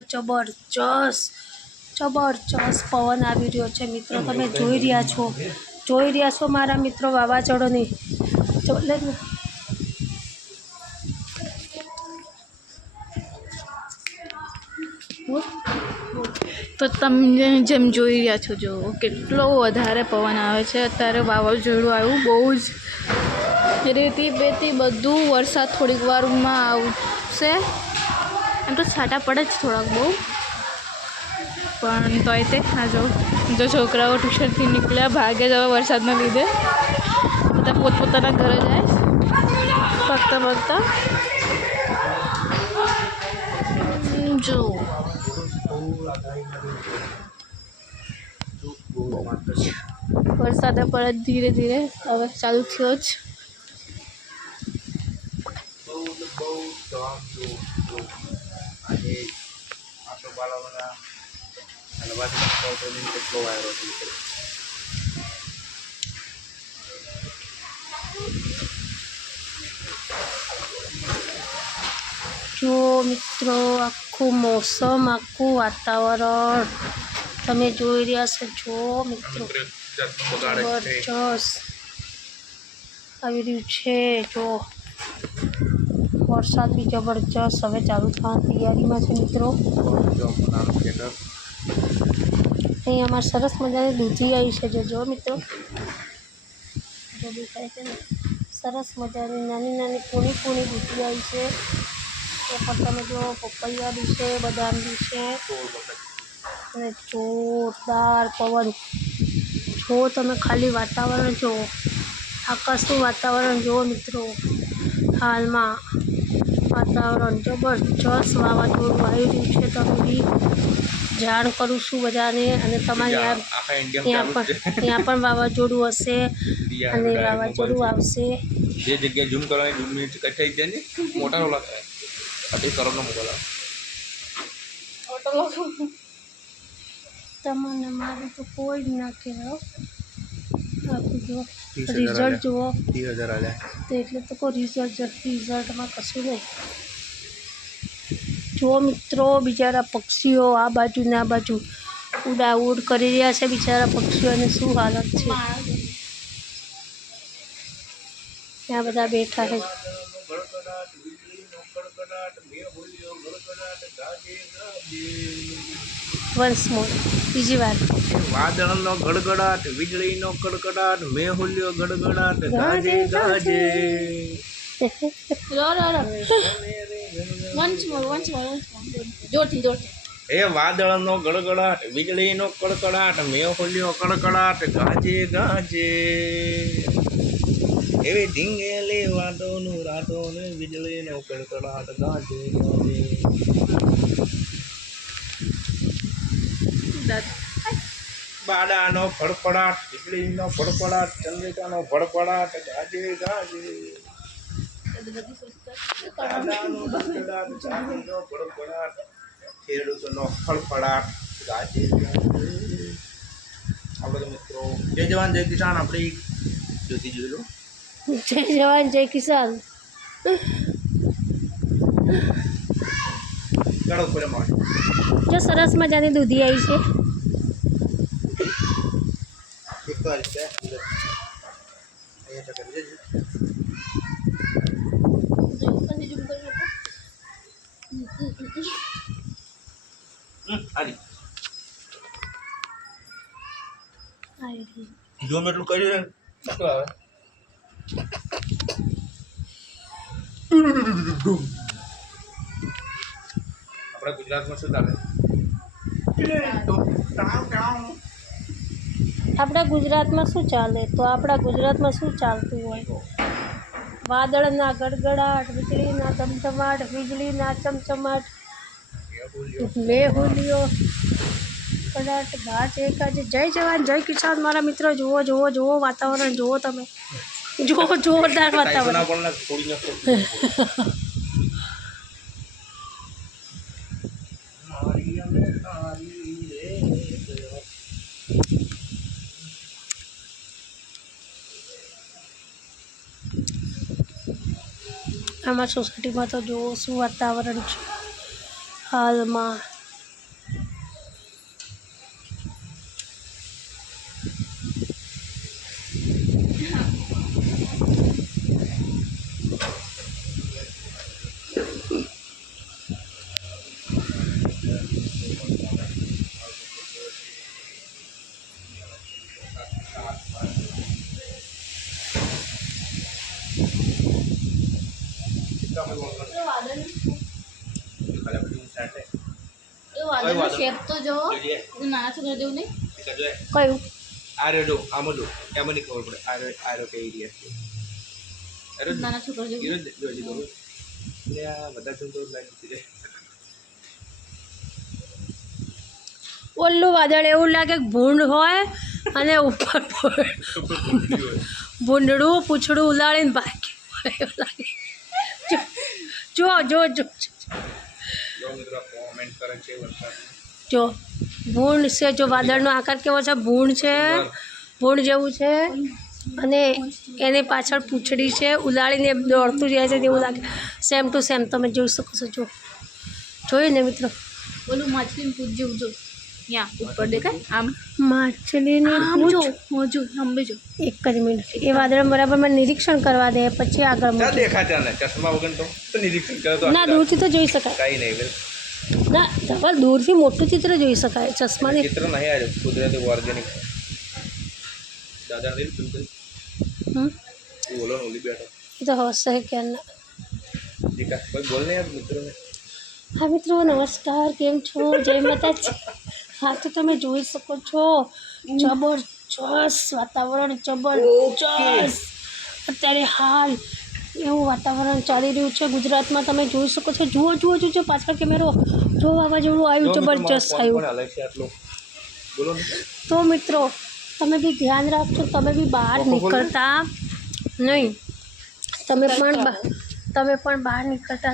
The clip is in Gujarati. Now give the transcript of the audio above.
જબરજસ્ત જબરજસ્ત પવન આવી રહ્યો છે મિત્રો, તમે જોઈ રહ્યા છો મારા મિત્રો વાવાઝોડુંની તો તમે જેમ જોઈ રહ્યા છો, જો કેટલો વધારે પવન આવે છે. અત્યારે વાવાઝોડું આવ્યું, બહુ જ રેતી બેતી બધું વરસાદ થોડીક વારમાં આવશે. એમ તો છાંટા પડે જ થોડાક બહુ, પણ તોય તે આ જો છોકરાઓ ટ્યુશનથી નીકળ્યા ભાગે જ હવે વરસાદના લીધે બધા પોતપોતાના ઘરે જાય ભાગતા જો વરસાદ પડે ધીરે ધીરે હવે ચાલુ થયો જ. જો મિત્રો આખું મોસમ, આખું વાતાવરણ તમે જોઈ રહ્યા છો. જો મિત્રો જબરજસ્ત આવી રહ્યું છે. જો વરસાદ બી જબરજસ્ત હવે ચાલુ થવાની તૈયારીમાં છે મિત્રો. અહીં અમારે સરસ મજાની દૂધી આવી છે. જો મિત્રો જો દેખાય છે ને, સરસ મજાની નાની નાની કૂણી કૂણી દૂધી આવી છે. એ પણ તમે જો પપૈયા બી છે, બદામ બી છે અને જોરદાર પવન. જો તમે ખાલી વાતાવરણ જુઓ, આકાશનું વાતાવરણ જુઓ મિત્રો. હાલમાં વાતાવરણ જબરજસ્ત વાવાઝોડું આવી રહ્યું છે. તમે બી જાણ કરું છું બધાને, અને તમારે ત્યાં પણ વાવાઝોડું હશે અને વાવાઝોડું આવશે. જે જગ્યાએ ઝૂમ કરવાની 2 મિનિટ કટ થઈ જાય ને, મોટા રોલા થાય અઢી કરોડનો મોબાઈલ તમને મારું તો કોઈ જ ના કહેવાય. આખું જુઓ, રિઝલ્ટ જુઓ, 30,000 આવ્યા તો એટલે તો કોઈ રિઝલ્ટમાં કશું નહીં. જો મિત્રો બિચારા પક્ષીઓ આ બાજુ ને આ બાજુ ઉડાઉડ કરી રહ્યા છે. બિચારા પક્ષીઓને શું હાલત છે, ત્યાં બધા બેઠા છે. વન્સ મોર, બીજી વાર. વાદળનો ગડગડાટ, વીજળીનો કડકડાટ, મેહુલ્યો ગડગડાટ, ગાજે ગાજે. એ વાદળનો ગડગડાટ, વીજળીનો કડકડાટ, મેહુલ્યો કડકડાટ, ગાજે ગાજે. એવી ઢીંગેલી વાદોનું રાતો ને વીજળીનો કડકડાટ, ગાજે ગાજે. બાડાનો ફડફડાટ, વીજળીનો ફડફડાટ, ચંદ્રિકાનો ફડફડાટ, ગાજે ગાજે. બાડાનો ફડફડાટ, ચાંદીનો ફડફડાટ, ખેડૂતનો ફડફડાટ, ગાજે ગાજે. આપણે મિત્રો જય જવાન જય કિસાન આપણી જ્યોતિ જોઈ લો. જય જવાન જય કિસાન. ચાલો ઉપર મળે. જો સરસ મજાની દૂધી આવી છે. એકવાર છે અહીંયા તો કરી દેજો. હારી જો મેં એટલું કર્યું ને શું આવે. આપણા ગુજરાતમાં શું ચાલે? આપણા ગુજરાતમાં શું ચાલે? તો આપણા ગુજરાતમાં શું ચાલતું હોય? વાદળના ગડગડાટ, વીજળીના ધમધમાટ, વીજળીના ચમચમાટ, મેહુલિયો કડાટ, ગાજે ગાજે. જય જવાન જય કિસાન મારા મિત્રો. જુઓ જુઓ જુઓ વાતાવરણ જુઓ તમે. જુઓ જોરદાર વાતાવરણ. અમારી સોસાયટીમાં તો જુઓ શું વાતાવરણ છે હાલમાં. એ વાદળનો શેપ તો જો નાના છોકરા જેવું નહીં. કયું? આ રહ્યો જો આમ જો એમ નહીં ખબર પડે આ રહ્યો કઈ રહ્યા છે નાના છોકરા જેવું. હીરો જ જો હજી ખબર એટલે આ બધા તો લાગી છે ઓલું વાદળ એવું લાગે કે ભૂંડ હોય અને ઉપર ભૂંડડું પૂંછડું ઉલાળીને ભાગી હોય એવું લાગે. જો જો જો જો. જો મિત્રો કોમેન્ટ કરે છે વરસાદ જો ભૂંડ છે. જો વાદળનો આકાર કેવો છે, ભૂંડ છે, ભૂંડ જેવું છે અને એની પાછળ પૂંછડી છે, ઉલાળીને દોડતું જાય છે તેવું લાગે. સેમ ટુ સેમ તમે જોઈ શકો છો. જો જોયું ને મિત્રો, ઓલું માછલીનું પૂછ જેવું જો ત્યાં ઉપર દેખાય આમ માછલીને આમ જો મોજું સાંભળે જો. એક જ મિનિટ એ વાદળ બરાબર મને નિરીક્ષણ કરવા દે પછી આગળ ક્યાં મૂકીએ. દેખાતા ને ચશ્મા વગર તો નિરીક્ષણ કરે તો ના દૂરથી તો જોઈ શકાય. કઈ નહીં બેન ના ધવલ દૂરથી મોટું ચિત્ર જોઈ શકાય. ચશ્માની ચિત્ર નહીં આવ્યું કુદરતી ઓર્ગેનિક દાદા નહીં બિલકુલ હમ તું બોલો ને ઓલી બેઠો એ તો હશે ક્યારના. દીકા કોઈ બોલ નહીં યાર મિત્રોને હા મિત્રો નમસ્કાર, કેમ છો? જય માતાજી. હા તો તમે જોઈ શકો છો જબરજસ્ત વાતાવરણ, જબરજસ્ત અત્યારે હાલ એવું વાતાવરણ ચાલી રહ્યું છે ગુજરાતમાં. તમે જોઈ શકો છો. જુઓ જુઓ જુઓ પાછળ કેમેરો જો વાવાઝોડું આવ્યું, જબરજસ્ત આવ્યું. હાલે છે આટલું બોલો ને તો મિત્રો તમે બી ધ્યાન રાખજો, તમે બી બહાર નીકળતા નહીં. તમે પણ બહાર નીકળતા